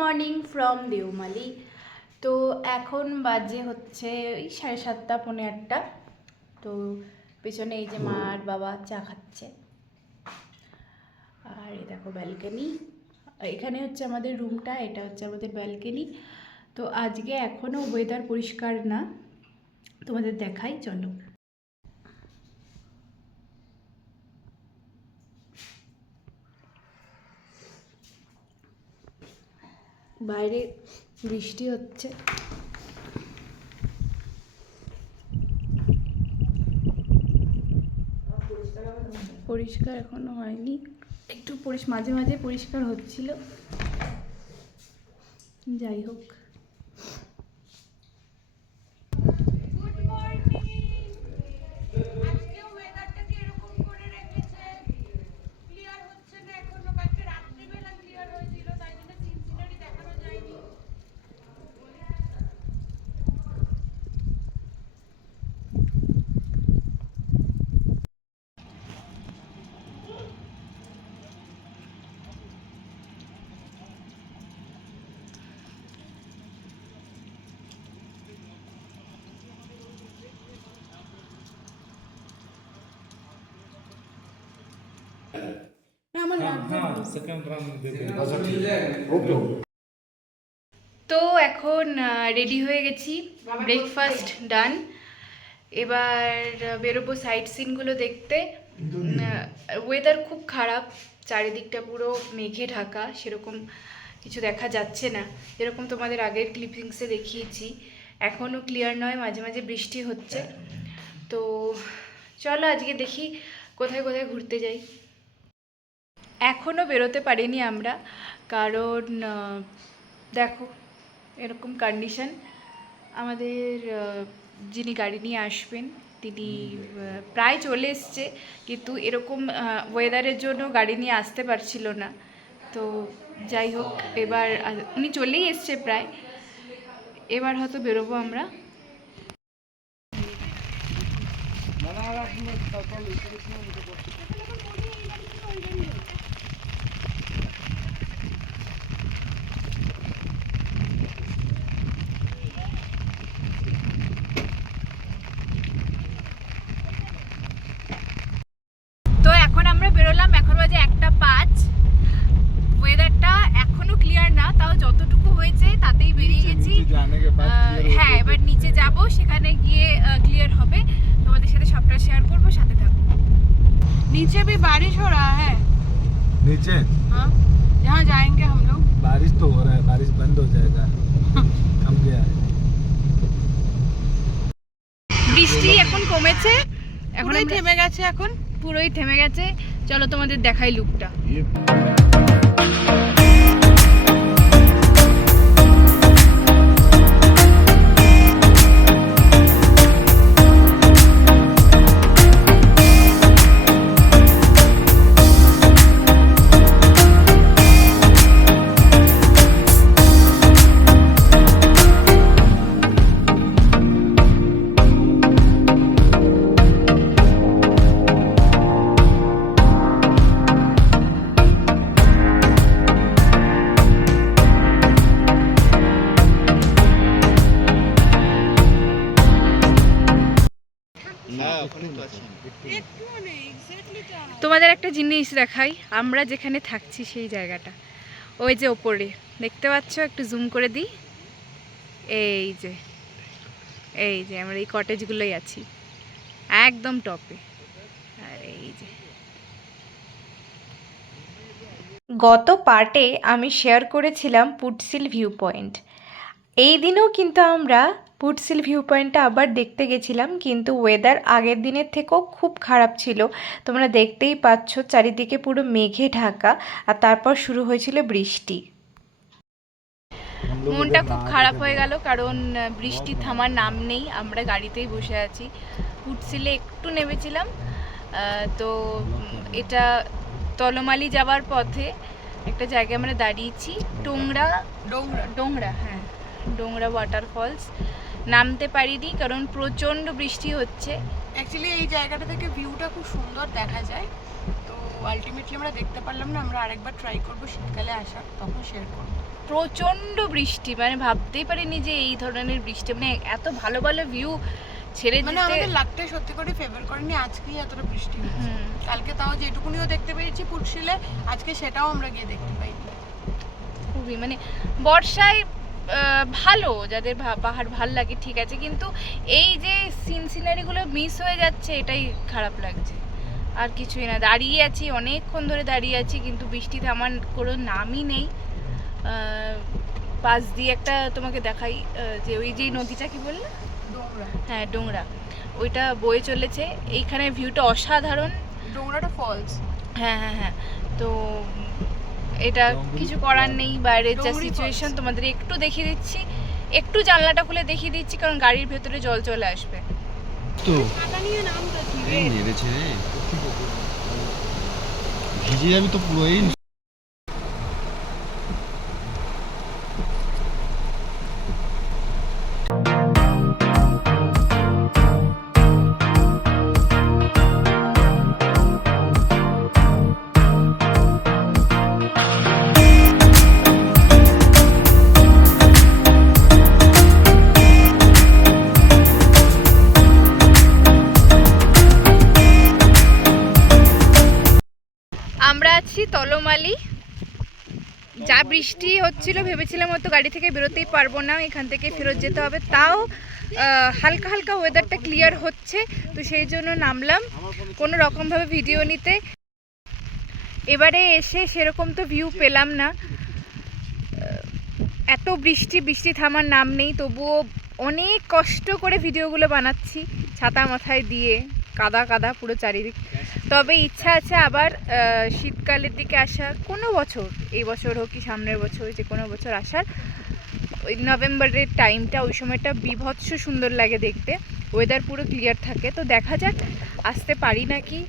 Morning from Deomali. তো এখন বাজে হচ্ছে ওই 7:30 পৌনে 8টা। তো পেছনে এই যে মা আর বাবা চা খাচ্ছে, আর এই দেখো ব্যালকনি। এখানে হচ্ছে আমাদের রুমটা, এটা হচ্ছে আমাদের ব্যালকনি। তো আজকে এখনও ওয়েদার পরিষ্কার না, তোমাদের দেখাই চলো। বাইরে বৃষ্টি হচ্ছে, পরিষ্কার এখনো হয়নি, একটু মাঝে মাঝে পরিষ্কার হচ্ছিল। যাই হোক, তো এখন রেডি হয়ে গেছি, ব্রেকফাস্ট ডান। এবার বেরোবো সাইট সিনগুলো দেখতে। ওয়েদার খুব খারাপ, চারিদিকটা পুরো মেঘে ঢাকা, সেরকম কিছু দেখা যাচ্ছে না, যেরকম তোমাদের আগের ক্লিপিংসে দেখিয়েছি। এখনও ক্লিয়ার নয়, মাঝে মাঝে বৃষ্টি হচ্ছে। তো চলো আজকে দেখি কোথায় কোথায় ঘুরতে যাই। এখনও বেরোতে পারিনি আমরা, কারণ দেখো এরকম কন্ডিশন। আমাদের যিনি গাড়ি নিয়ে আসবেন তিনি প্রায় চলে এসছে, কিন্তু এরকম ওয়েদারের জন্য গাড়ি নিয়ে আসতে পারছিল না। তো যাই হোক, এবার উনি চলেই এসছে প্রায়, এবার হয়তো বেরোবো আমরা। তো এখন আমরা বেরোলাম, এখন বাজে 1:05। ওয়েদারটা এখনো ক্লিয়ার না, তাও যতটুকু হয়েছে তাতেই বেরিয়ে গেছি। হ্যাঁ, এবার নিচে যাব, সেখানে গিয়ে ক্লিয়ার হবে। তোমাদের সাথে সবটা শেয়ার করবো, সাথে থাকো। नीचे भी बारिश हो रहा है। नीचे हाँ, जहाँ जाएंगे हम लोग। बारिश तो हो रहा है, बारिश बंद हो जाएगा, थम गया है। বৃষ্টি এখন কমেছে, এখন পুরোই থেমে গেছে, এখন পুরোই থেমে গেছে। চলো তোমাদের দেখাই লুকটা। তোমাদের একটা জিনিস দেখাই, আমরা যেখানে থাকছি সেই জায়গাটা, ওই যে ওপরে দেখতে পাচ্ছ, একটু জুম করে দিই। এই যে আমরা এই কটেজগুলোই আছি, একদম টপে। আর এই যে গত পার্টে আমি শেয়ার করেছিলাম পুটসিল ভিউ পয়েন্ট। এই দিনেও কিন্তু আমরা পুটসিল ভিউ পয়েন্টটা আবার দেখতে গেছিলাম, কিন্তু ওয়েদার আগের দিনের থেকেও খুব খারাপ ছিল। তোমরা দেখতেই পাচ্ছ চারিদিকে পুরো মেঘে ঢাকা, আর তারপর শুরু হয়েছিল বৃষ্টি। মনটা খুব খারাপ হয়ে গেল, কারণ বৃষ্টি থামার নাম নেই। আমরা গাড়িতেই বসে আছি, পুটসিলে একটু নেমেছিলাম। তো এটা তলমালি যাওয়ার পথে একটা জায়গায় আমরা দাঁড়িয়েছি, ডোংরা, হ্যাঁ ডোংরা ওয়াটারফলস। নামতে পারিনি কারণ প্রচণ্ড বৃষ্টি হচ্ছে। অ্যাকচুয়ালি এই জায়গাটা থেকে ভিউটা খুব সুন্দর দেখা যায়। তো আলটিমেটলি আমরা দেখতে পারলাম না, আমরা আরেকবার ট্রাই করবো শীতকালে আসার, তখন শেয়ার করবো। প্রচণ্ড বৃষ্টি, মানে ভাবতেই পারিনি যে এই ধরনের বৃষ্টি, মানে এত ভালো ভালো ভিউ ছেড়ে মানে দিতে। আমাদের লাকটাই সত্যি করে ফেভার করেনি, আজকেই এতটা বৃষ্টি হচ্ছে। কালকে তাও যেটুকুনিও দেখতে পেয়েছি পুটশিলে, আজকে সেটাও আমরা গিয়ে দেখতে পাইনি। খুবই মানে বর্ষায় ভালো, যাদের পাহাড় ভাল লাগে ঠিক আছে, কিন্তু এই যে সিনারিগুলো মিস হয়ে যাচ্ছে, এটাই খারাপ লাগছে। আর কিছুই না, দাঁড়িয়ে আছি অনেকক্ষণ ধরে দাঁড়িয়ে আছি, কিন্তু বৃষ্টি থামার কোনো নামই নেই। পাশ দিয়ে একটা তোমাকে দেখাই, যে ওই যে নদীটা কি বললে, ডোংরা। হ্যাঁ ডোংরা, ওইটা বয়ে চলেছে। এইখানে ভিউটা অসাধারণ, ডোংরাটা ফলস। হ্যাঁ হ্যাঁ হ্যাঁ। তো এটা কিছু করার নেই, বাইরের যা ডোংরি সিচুয়েশন falls। তোমাদের একটু দেখিয়ে দিচ্ছি, একটু জানলাটা খুলে দেখিয়ে দিচ্ছি, কারণ গাড়ির ভেতরে জল চলে আসবে। তো ছাতা নিয়ে নামতেছি এই মেরেছে রে, ভিজে যাবি তো পুরো। এই আমরা আছি তলমালি। যা বৃষ্টি হচ্ছিল ভেবেছিলাম হয়তো গাড়ি থেকে বেরোতেই পারবো না, এখান থেকে ফেরত যেতে হবে, তাও হালকা হালকা ওয়েদারটা ক্লিয়ার হচ্ছে, তো সেই জন্য নামলাম কোনো রকমভাবে ভিডিও নিতে। এবারে এসে সেরকম তো ভিউ পেলাম না, এত বৃষ্টি থামার নাম নেই, তবুও অনেক কষ্ট করে ভিডিওগুলো বানাচ্ছি ছাতা মাথায় দিয়ে, কাদা কাদা পুরো চারিদিক। তবে ইচ্ছা আছে আবার শীতকালের দিকে আসার, কোনো বছর, এই বছর হোক কি সামনের বছর, যে কোনো বছর আসার। ওই নভেম্বরের টাইমটা, ওই সময়টা বিভৎস সুন্দর লাগে দেখতে, ওয়েদার পুরো ক্লিয়ার থাকে। তো দেখা যাক আসতে পারি নাকি,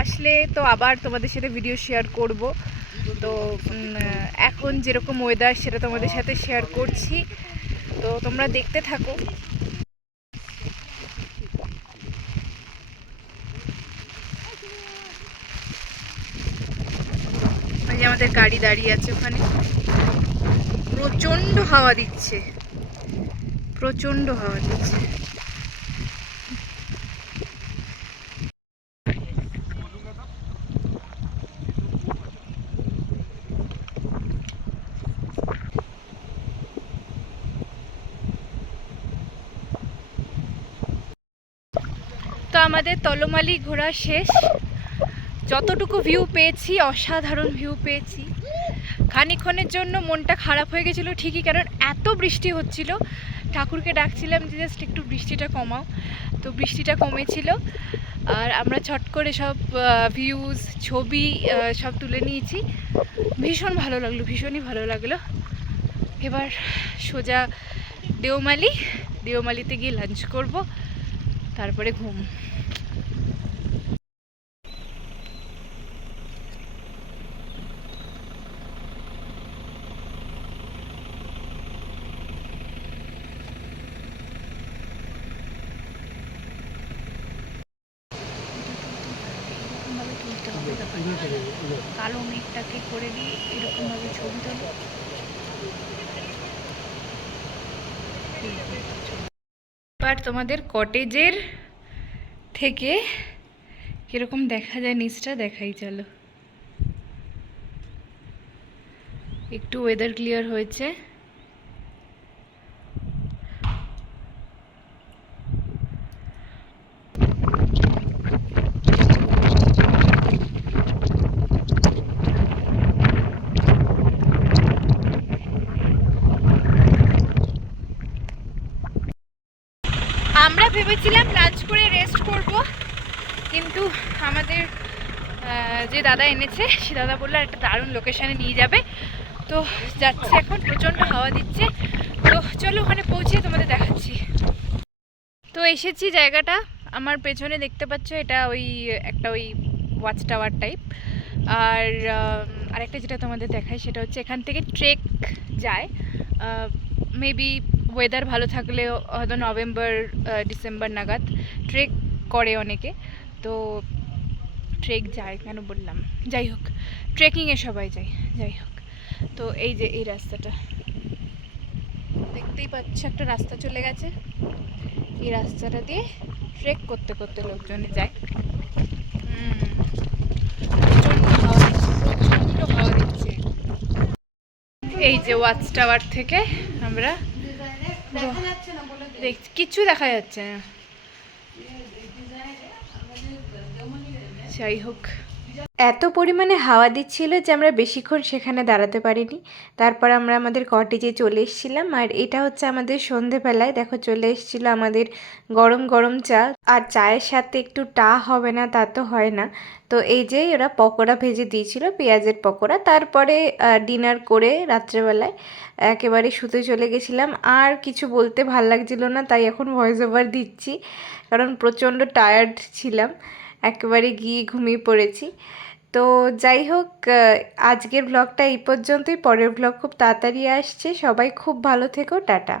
আসলে তো আবার তোমাদের সাথে ভিডিও শেয়ার করব। তো এখন যেরকম ওয়েদার সেটা তোমাদের সাথে শেয়ার করছি, তো তোমরা দেখতে থাকো। এই যে আমাদের গাড়ি দাঁড়িয়ে আছে ওখানে, প্রচণ্ড হাওয়া দিচ্ছে, প্রচণ্ড হাওয়া দিচ্ছে। তো আমাদের তলমালি ঘোরা শেষ, যতটুকু ভিউ পেয়েছি অসাধারণ ভিউ পেয়েছি। খানিকক্ষণের জন্য মনটা খারাপ হয়ে গেছিলো ঠিকই, কারণ এত বৃষ্টি হচ্ছিল, ঠাকুরকে ডাকছিলাম যে জাস্ট একটু বৃষ্টিটা কমাও, তো বৃষ্টিটা কমেছিল। আর আমরা ছট করে সব ভিউজ ছবি সব তুলে নিয়েছি, ভীষণ ভালো লাগলো, ভীষণই ভালো লাগলো। এবার সোজা দেওমালিতে গিয়ে লাঞ্চ করব, তারপরে ঘুম। কালো মেঘটাকে করে দিয়ে এরকম ভাবে ছবি তোলো। এবার তোমাদের কটেজের থেকে কিরকম দেখা যায় নিচটা দেখাই, চলো। একটু ওয়েদার ক্লিয়ার হয়েছে, আমরা ভেবেছিলাম লাঞ্চ করে রেস্ট করব, কিন্তু আমাদের যে দাদা এনেছে সে দাদা বললো একটা দারুণ লোকেশনে নিয়ে যাবে, তো যাচ্ছে এখন। প্রচণ্ড হাওয়া দিচ্ছে, তো চলো ওখানে পৌঁছে তোমাদের দেখাচ্ছি। তো এসেছি, জায়গাটা আমার পেছনে দেখতে পাচ্ছ, এটা ওই একটা ওই ওয়াচ টাওয়ার টাইপ। আর আরেকটা যেটা তোমাদের দেখায় সেটা হচ্ছে এখান থেকে ট্রেক যায়, মেবি ওয়েদার ভালো থাকলে হয়তো নভেম্বর ডিসেম্বর নাগাদ ট্রেক করে অনেকে। তো ট্রেক যায় কেন বললাম, যাই হোক ট্রেকিংয়ে সবাই যায়, যাই হোক। তো এই যে এই রাস্তাটা দেখতেই পাচ্ছ, একটা রাস্তা চলে গেছে, এই রাস্তাটা দিয়ে ট্রেক করতে করতে লোকজন যায়। প্রচণ্ড হাওয়া দিচ্ছে। এই যে ওয়াচ টাওয়ার থেকে আমরা দেখছি, কিচ্ছু দেখা যাচ্ছে না। যাই হোক, এত পরিমাণে হাওয়া দিচ্ছিল যে আমরা বেশিক্ষণ সেখানে দাঁড়াতে পারিনি। তারপর আমরা আমাদের কটেজে চলে এসেছিলাম। আর এটা হচ্ছে আমাদের সন্ধেবেলায়, দেখো চলে এসেছিলো আমাদের গরম গরম চা। আর চায়ের সাথে একটু টা হবে না তা তো হয় না। তো এই যে ওরা পকোড়া ভেজে দিয়েছিল, পেঁয়াজের পকোড়া। তারপরে ডিনার করে রাত্রেবেলায় একেবারে শুতে চলে গেছিলাম। আর কিছু বলতে ভাল লাগছিল না, তাই এখন ভয়েস ওভার দিচ্ছি, কারণ প্রচণ্ড টায়ার্ড ছিলাম, একেবারে গিয়ে ঘুমিয়ে পড়েছি। তো যাই হোক, আজকের ব্লগটা এই পর্যন্তই। পরের ব্লগ খুব তাড়াতাড়ি আসছে। সবাই খুব ভালো থেকো, টাটা।